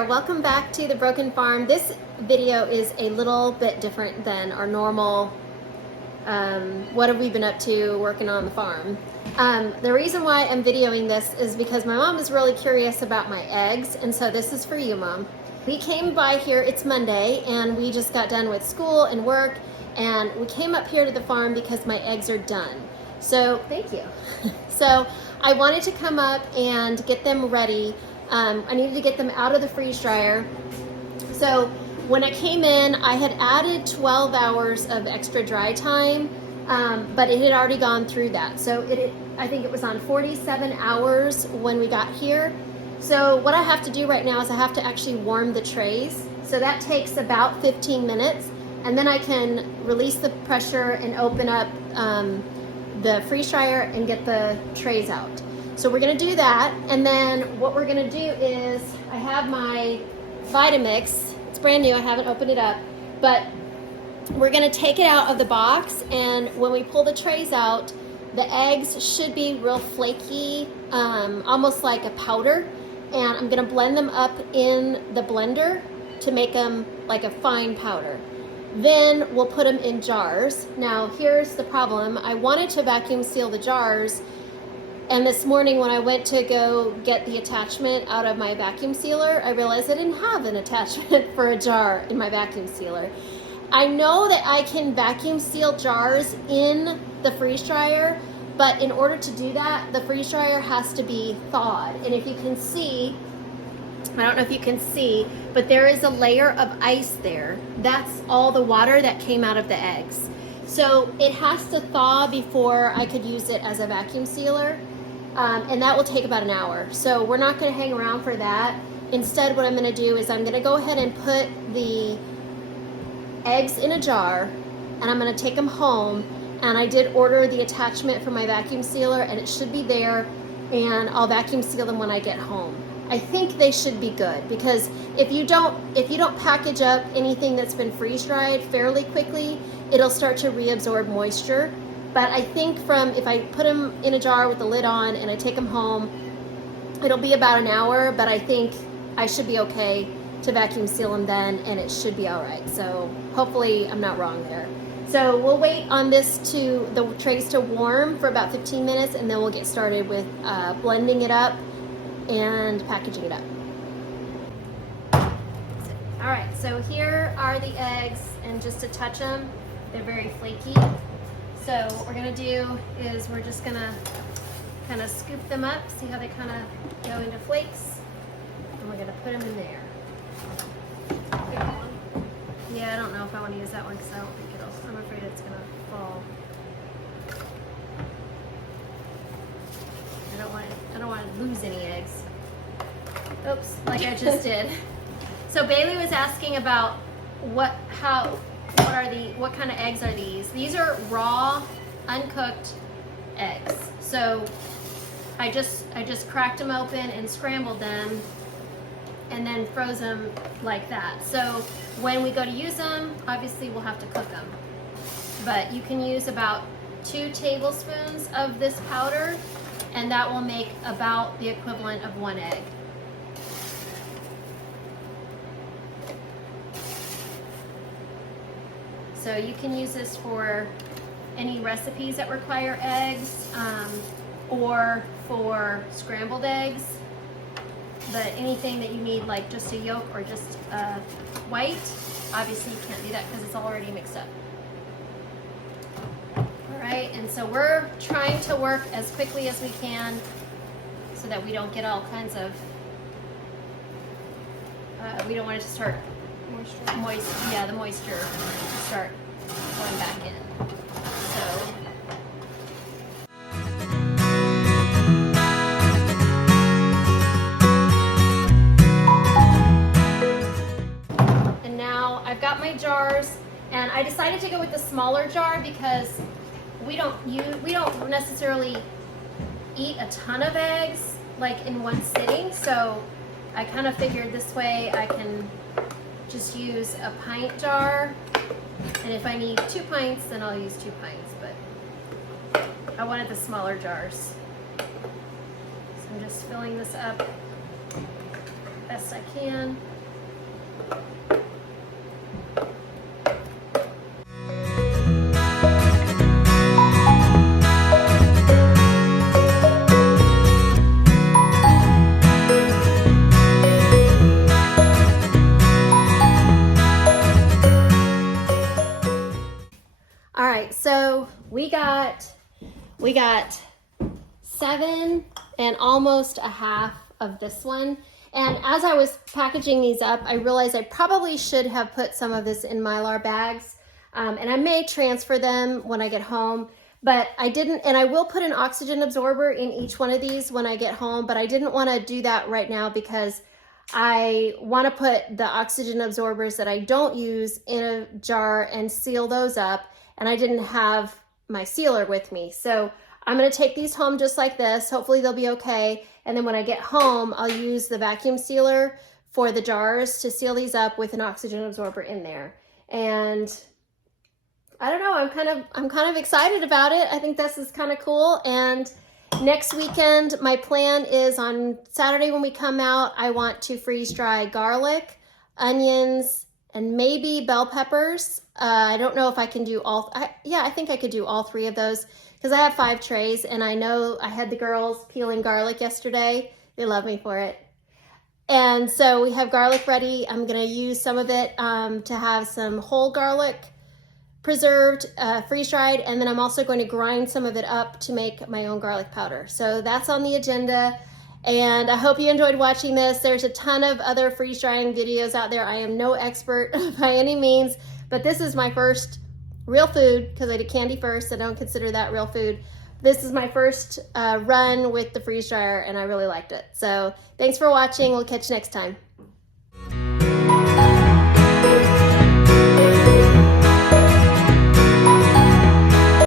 there, welcome back to the Broken Farm. This video is a little bit different than our normal what have we been up to working on the farm. The reason why I'm videoing this is because my mom is really curious about my eggs, and so this is for you, Mom. We came by here, it's Monday, and we just got done with school and work, and we came up here to the farm because my eggs are done. So, thank you. So, I wanted to come up and get them ready. I needed to get them out of the freeze dryer. So when I came in, I had added 12 hours of extra dry time, but it had already gone through that. So I think it was on 47 hours when we got here. So what I have to do right now is I have to actually warm the trays. So that takes about 15 minutes, and then I can release the pressure and open up the freeze dryer and get the trays out. So we're gonna do that, and then what we're gonna do is, I have my Vitamix, it's brand new, I haven't opened it up, but we're gonna take it out of the box, and when we pull the trays out, the eggs should be real flaky, almost like a powder, and I'm gonna blend them up in the blender to make them like a fine powder. Then we'll put them in jars. Now here's the problem, I wanted to vacuum seal the jars, and this morning when I went to go get the attachment out of my vacuum sealer, I realized I didn't have an attachment for a jar in my vacuum sealer. I know that I can vacuum seal jars in the freeze dryer, but in order to do that, the freeze dryer has to be thawed. And if you can see, I don't know if you can see, but there is a layer of ice there. That's all the water that came out of the eggs. So it has to thaw before I could use it as a vacuum sealer. And that will take about an hour. So we're not going to hang around for that. Instead, what I'm going to do is I'm going to go ahead and put the eggs in a jar, and I'm going to take them home. And I did order the attachment for my vacuum sealer, and it should be there, and I'll vacuum seal them when I get home. I think they should be good, because if you don't package up anything that's been freeze dried fairly quickly, it'll start to reabsorb moisture. But I think if I put them in a jar with the lid on and I take them home, it'll be about an hour, but I think I should be okay to vacuum seal them then, and it should be all right. So hopefully I'm not wrong there. So we'll wait on the trays to warm for about 15 minutes, and then we'll get started with blending it up and packaging it up. All right, so here are the eggs, and just to touch them, they're very flaky. So what we're gonna do is we're just gonna kind of scoop them up, see how they kind of go into flakes, and we're gonna put them in there. Yeah, I don't know if I want to use that one because I don't think I'm afraid it's gonna fall. I don't want to lose any eggs. Oops, like I just did. So Bailey was asking about what kind of eggs are these? These are raw, uncooked eggs. So I just cracked them open and scrambled them, and then froze them like that. So when we go to use them, obviously we'll have to cook them. But you can use about 2 tablespoons of this powder, and that will make about the equivalent of 1 egg. So you can use this for any recipes that require eggs, or for scrambled eggs. But anything that you need, like just a yolk or just white, obviously you can't do that because it's already mixed up. All right, and so we're trying to work as quickly as we can so that we don't get all kinds of, we don't want it to start the moisture start going back in. So and now I've got my jars, and I decided to go with the smaller jar because we don't necessarily eat a ton of eggs like in one sitting, so I kind of figured this way I can just use a pint jar, and if I need 2 pints, then I'll use 2 pints, but I wanted the smaller jars. So I'm just filling this up best I can. All right, so we got 7 and almost a half of this one. And as I was packaging these up, I realized I probably should have put some of this in Mylar bags. And I may transfer them when I get home, but I didn't. And I will put an oxygen absorber in each one of these when I get home, but I didn't want to do that right now because I want to put the oxygen absorbers that I don't use in a jar and seal those up. And I didn't have my sealer with me. So I'm gonna take these home just like this. Hopefully they'll be okay. And then when I get home, I'll use the vacuum sealer for the jars to seal these up with an oxygen absorber in there. And I don't know, I'm kind of excited about it. I think this is kind of cool. And next weekend, my plan is on Saturday when we come out, I want to freeze dry garlic, onions, and maybe bell peppers. I don't know if I can do all, yeah, I think I could do all 3 of those because I have 5 trays, and I know I had the girls peeling garlic yesterday. They love me for it. And so we have garlic ready. I'm gonna use some of it to have some whole garlic preserved, freeze-dried, and then I'm also going to grind some of it up to make my own garlic powder. So that's on the agenda. And I hope you enjoyed watching this. There's a ton of other freeze drying videos out there. I am no expert by any means, but this is my first real food because I did candy first. I don't consider that real food. This is my first run with the freeze dryer and I really liked it. So thanks for watching. We'll catch you next time.